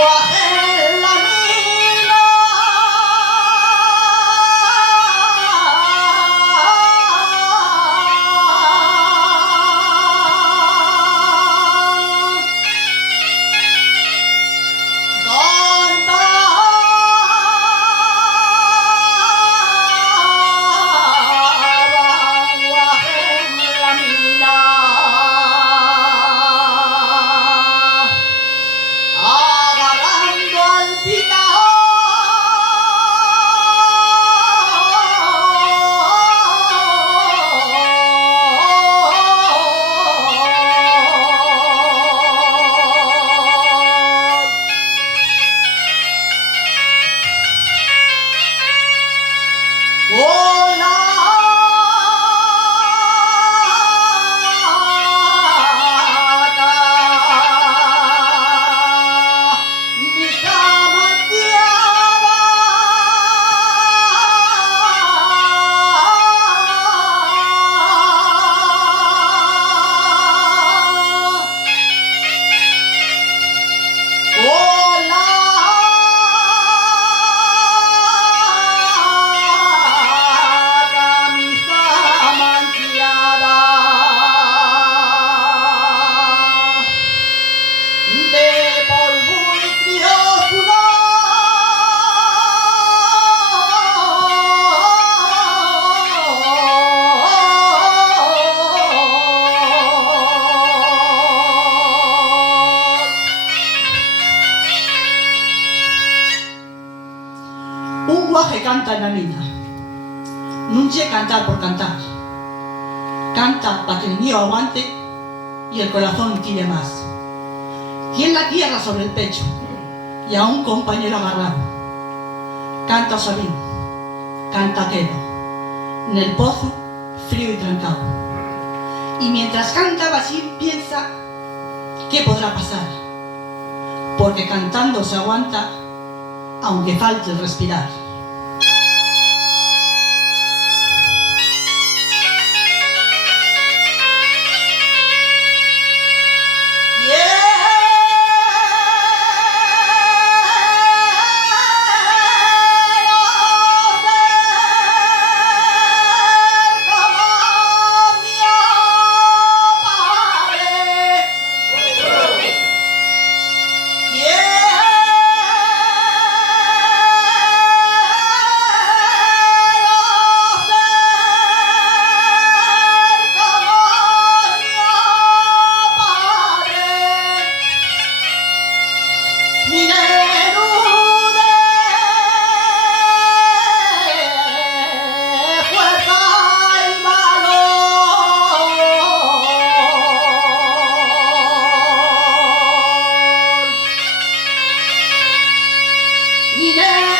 en la mina. Un guaje canta en la mina. No quiere cantar por cantar. Canta para que el mío aguante y el corazón tire más. Tiene la tierra sobre el pecho y a un compañero agarrado. Canta Sabín, canta Quedo, en el pozo frío y trancado. Y mientras canta Basín piensa qué podrá pasar, porque cantando se aguanta aunque falte el respirar. Yeah.